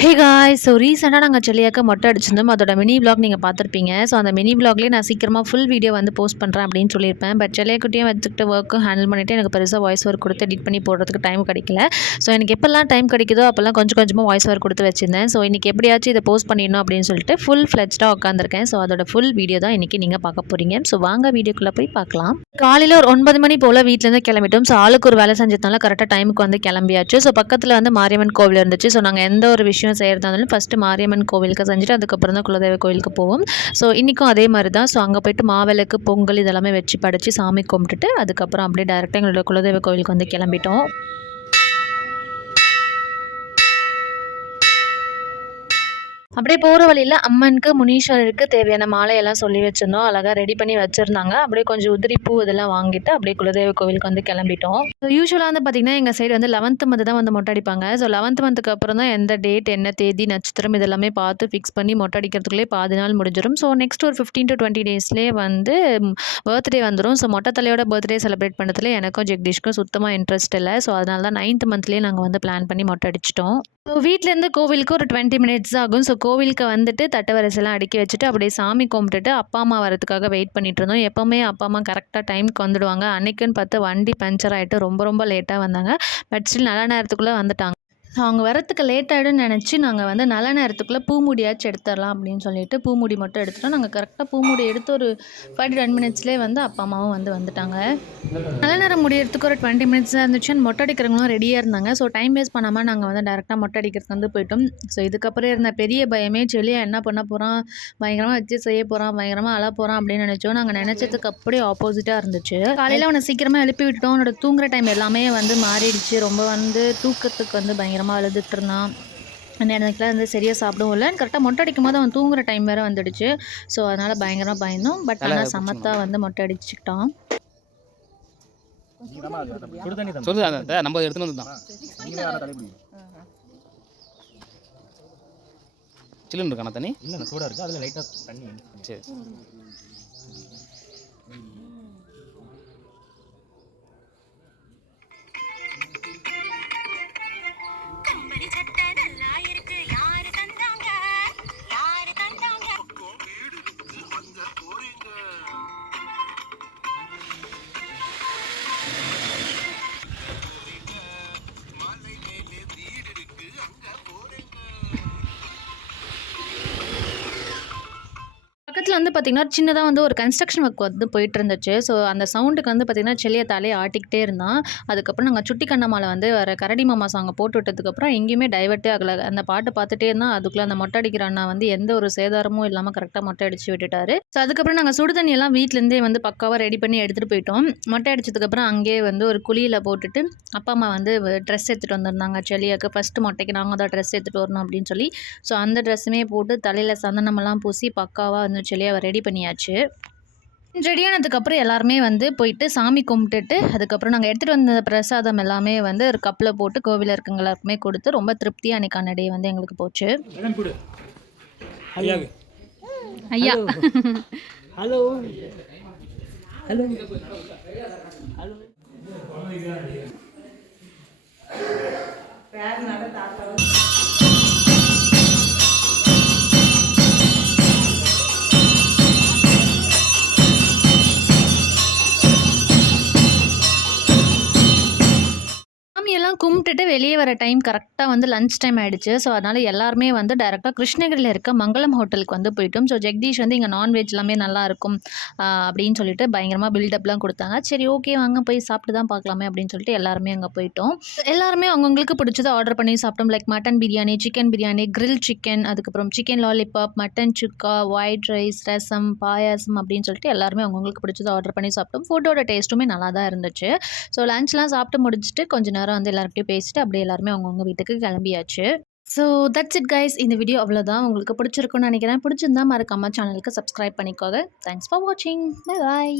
Hey guys, so ரீசெண்டாக நாங்கள் செல்லியாக்க மொட்டை அடிச்சிருந்தோம். அதோட மினி விளாக் நீங்கள் பார்த்துருப்பீங்க. ஸோ அந்த மினி விளாக்லேயே நான் சீக்கிரமாக ஃபுல் வீடியோ வந்து போஸ்ட் பண்ணுறேன் அப்படின்னு சொல்லியிருப்பேன். பட் செல்லியாக்குட்டியும் வச்சுக்கிட்டு ஒர்க்கும் ஹேண்டில் பண்ணிவிட்டு எனக்கு பெருசாக வாய்ஸ் ஓவர் கொடுத்து எடிட் பண்ணி போடுறதுக்கு டைம் கிடைக்கல. ஸோ எனக்கு எப்போல்லாம் டைம் கிடைக்குதோ அப்போல்லாம் கொஞ்சம் கொஞ்சமாக வாய்ஸ் ஓவர் கொடுத்து வச்சிருந்தேன். ஸோ இன்றைக்கி எப்படியாச்சும் இதை போஸ்ட் பண்ணிடணும் அப்படின்னு சொல்லிட்டு ஃபுல் ஃப்ளெஜ்டாக உட்காந்துருக்கேன். ஸோ அதோட ஃபுல் வீடியோ தான் இன்றைக்கி நீங்கள் பார்க்க போகிறீங்க. ஸோ வாங்க வீடியோக்குள்ளே போய் பார்க்கலாம். காலையில் ஒரு 9 மணி போல் வீட்டிலேருந்து கிளம்பிட்டோம். ஸோ ஆளுக்கு ஒரு வேலை செஞ்சதுனால கரெக்டாக டைமுக்கு வந்து கிளம்பியாச்சு. ஸோ பக்கத்தில் வந்து மாரியம்மன் கோவில் இருந்துச்சு. ஸோ நாங்கள் எந்த ஒரு விஷயம் செய்கிறதா இருந்தாலும் ஃபஸ்ட்டு மாரியம்மன் கோவிலுக்கு செஞ்சுட்டு அதுக்கப்புறம் தான் குலதெய்வ கோவிலுக்கு போவோம். ஸோ இன்றைக்கும் அதே மாதிரி தான். ஸோ அங்கே போய்ட்டு மாவிளக்கு, பொங்கல் இதெல்லாமே வச்சு படைச்சி சாமி கும்பிட்டுட்டு அதுக்கப்புறம் அப்படியே டேரெக்டாக எங்களோட குலதெய்வ கோவிலுக்கு வந்து கிளம்பிட்டோம். அப்படியே போகிற வழியில் அம்மனுக்கு, முனீஸ்வரருக்கு தேவையான மாலையெல்லாம் சொல்லி வச்சுருந்தோம். அழகாக ரெடி பண்ணி வச்சுருந்தாங்க. அப்படியே கொஞ்சம் உதிரி பூ இதெல்லாம் வாங்கிட்டு அப்படியே குலதெய்வ கோவிலுக்கு வந்து கிளம்பிட்டோம். ஸோ யூஸ்வலாக வந்து பார்த்திங்கன்னா எங்கள் சைடு வந்து 11th மந்த் தான் வந்து மொட்டை அடிப்பாங்க. ஸோ 11th மந்த்துக்கு அப்புறம் தான் எந்த டேட், என்ன தேதி, நட்சத்திரம் இதெல்லாமே பார்த்து ஃபிக்ஸ் பண்ணி மொட்டை அடிக்கிறதுக்குள்ளே பாதி நாள் முடிஞ்சிடும். ஸோ நெக்ஸ்ட் ஒரு 15 to 20 டேஸ்லேயே வந்து பர்த்டே வந்துடும். ஸோ மொட்டை தலையோட பர்த்டே செலிப்ரேட் பண்ணுறதுல எனக்கும் ஜெகதீஷ்க்கும் சுத்தமாக இன்ட்ரெஸ்ட் இல்லை. ஸோ அதனால தான் 9th மந்த்லேயே நாங்கள் வந்து பிளான் பண்ணி மொட்டை அடிச்சிட்டோம். ஸோ வீட்டிலேருந்து கோவிலுக்கு ஒரு 20 மினிட்ஸ் ஆகும். ஸோ கோவிலுக்கு வந்துட்டு தட்டு வரிசைலாம் அடுக்கி வச்சுட்டு அப்படியே சாமி கும்பிட்டுட்டு அப்பா அம்மா வரதுக்காக வெயிட் பண்ணிட்டு இருந்தோம். எப்போவுமே அப்பா அம்மா கரெக்டாக டைமுக்கு வந்துடுவாங்க. அன்றைக்குன்னு பார்த்து வண்டி பஞ்சர் ஆகிட்டு ரொம்ப ரொம்ப லேட்டாக வந்தாங்க. பட் ஸ்டில் நல்ல நேரத்துக்குள்ளே வந்துட்டாங்க. அவங்க வரத்துக்கு லேட் ஆகிடும்னு நினச்சி நாங்கள் வந்து நல்ல நேரத்துக்குள்ளே பூமுடியாச்சும் எடுத்துடலாம் அப்படின்னு சொல்லிட்டு பூமுடி மட்டும் எடுத்துட்டோம். நாங்கள் கரெக்டாக பூமுடி எடுத்து ஒரு 5 to 10 மினிட்ஸ்லேயே வந்து அப்பா அம்மாவும் வந்துட்டாங்க. நல்ல நேரம் முடியறதுக்கு ஒரு 20 மினிட்ஸ் தான் இருந்துச்சு. மொட்டை அடிக்கிறவங்களும் ரெடியாக இருந்தாங்க. ஸோ டைம் வேஸ்ட் பண்ணாமல் நாங்கள் வந்து டேரெக்டாக மொட்டை அடிக்கிறதுக்கு வந்து போயிட்டோம். ஸோ இதுக்கப்புறம் இருந்த பெரிய பயமே செல்லியா என்ன பண்ண போகிறான், பயங்கரமாக வச்சு செய்ய போகிறான், பயங்கரமாக அழ போகிறான் அப்படின்னு நினச்சோம். நாங்கள் நினச்சதுக்கு அப்படியே ஆப்போசிட்டாக இருந்துச்சு. காலையில் அவனை சீக்கிரமாக எழுப்பி விட்டுட்டோம். அவனோட தூங்குற டைம் எல்லாமே வந்து மாறிடுச்சு. ரொம்ப வந்து தூக்கத்துக்கு வந்து பயங்கரமாக அழுதுட்டு இருந்தான். எனக்குலாம் வந்து சரியாக சாப்பிடவும் இல்லை. கரெக்டாக மொட்டை அடிக்கும் போது அவன் தூங்குற டைம் வேறு வந்துடுச்சு. ஸோ அதனால் பயங்கரமாக பயந்தோம். பட் ஆனால் சமத்தாக வந்து மொட்டை அடிச்சுக்கிட்டான். நம்ம எடுத்துன்னு வந்து தான் சில்லுன்னு இருக்கானா தண்ணி? இல்லை சூடாக இருக்குது. அதில் லைட்டாக தண்ணி. சரி பக்கத்தில் வந்து பார்த்திங்கன்னா சின்னதாக வந்து ஒரு கன்ஸ்ட்ரக்ஷன் ஒர்க் வந்து போயிட்டு இருந்துச்சு. ஸோ அந்த சவுண்டுக்கு வந்து பார்த்திங்கன்னா செல்லியை தலையை ஆட்டிக்கிட்டே இருந்தான். அதுக்கப்புறம் நாங்கள் சுட்டி கண்ணம்மாவில் வந்து வர கரடி மாமா சாங்கை போட்டு விட்டதுக்கப்புறம் எங்கேயுமே டைவர்ட்டே ஆகலை. அந்த பாட்டை பார்த்துட்டே இருந்தால் அதுக்குள்ளே அந்த மொட்டை அடிக்கிற அண்ணா வந்து எந்த ஒரு சேதாரமும் இல்லாமல் கரெக்டாக மொட்டை அடித்து விட்டுட்டாரு. ஸோ அதுக்கப்புறம் நாங்கள் சுடு தண்ணியெல்லாம் வீட்டிலேருந்தே வந்து பக்காவாக ரெடி பண்ணி எடுத்துகிட்டு போயிட்டோம். மொட்டை அடித்ததுக்கப்புறம் அங்கேயே வந்து ஒரு குழியில் போட்டுட்டு அப்பா அம்மா வந்து ட்ரெஸ் எடுத்துகிட்டு வந்திருந்தாங்க. செல்லியாக்கு ஃபஸ்ட்டு மொட்டைக்கு நாங்கள் தான் ட்ரெஸ் எடுத்துகிட்டு வரணும் அப்படின்னு சொல்லி. ஸோ அந்த ட்ரெஸ்ஸுமே போட்டு தலையில் சந்தனமெல்லாம் பூசி பக்காவாக வந்து செல்லியாவை ரெடி பண்ணியாச்சு. ரெடியானதுக்கப்புறம் எல்லாருமே வந்து போயிட்டு சாமி கும்பிட்டுட்டு அதுக்கப்புறம் நாங்கள் எடுத்துகிட்டு வந்த பிரசாதம் எல்லாமே வந்து ஒரு கப்பில் போட்டு கோவிலில் இருக்கவங்க எல்லாருக்குமே கொடுத்து ரொம்ப திருப்தியாக அன்றைக்கான டே வந்து எங்களுக்கு போச்சு. ஐயா ஹலோ ஹலோ ஹலோ சாமியெல்லாம் கும்பிட்டுட்டு வெளியே வர டைம் கரெக்டாக வந்து லஞ்ச் டைம் ஆகிடுச்சு. ஸோ அதனால் எல்லாருமே வந்து டேரெக்டாக கிருஷ்ணகிரியில் இருக்க மங்களம் ஹோட்டலுக்கு வந்து போயிட்டோம். ஸோ ஜெகதீஷ் வந்து இங்கே நான்வெஜ் எல்லாமே நல்லாயிருக்கும் அப்படின்னு சொல்லிட்டு பயங்கரமாக பில்டப்லாம் கொடுத்தாங்க. சரி ஓகே வாங்க போய் சாப்பிட்டு தான் பார்க்கலாமே அப்படின்னு சொல்லிட்டு எல்லாருமே அங்கே போயிட்டோம். எல்லாருமே அவங்களுக்கு பிடிச்சதை ஆர்டர் பண்ணி சாப்பிட்டோம். Like mutton biryani, chicken biryani, grill chicken, அதுக்கப்புறம் சிக்கன் லாலிபாப், மட்டன் சுக்கா, ஒயிட் ரைஸ், ரசம், பாயாசம் அப்படின்னு சொல்லிட்டு எல்லாருமே அவங்களுக்கு பிடிச்சதை ஆர்டர் பண்ணி சாப்பிட்டோம். ஃபுட்டோட டேஸ்ட்டுமே நல்லா தான் இருந்துச்சு. ஸோ லஞ்ச்லாம் சாப்பிட்டு முடிச்சுட்டு கொஞ்ச நேரம் வந்து எல்லார்கிட்டையும் பேசிட்டு அப்படியே எல்லாருமே அவங்கவுங்க வீட்டுக்கு கிளம்பியாச்சு. So that's it guys. இந்த வீடியோ அவ்வளோதான். உங்களுக்கு பிடிச்சிருக்குன்னு நினைக்கிறேன். பிடிச்சிருந்தா மறக்காம சேனலுக்கு சப்ஸ்கிரைப் பண்ணிக்கோங்க. தேங்க்ஸ் ஃபார் வாட்சிங். Bye bye.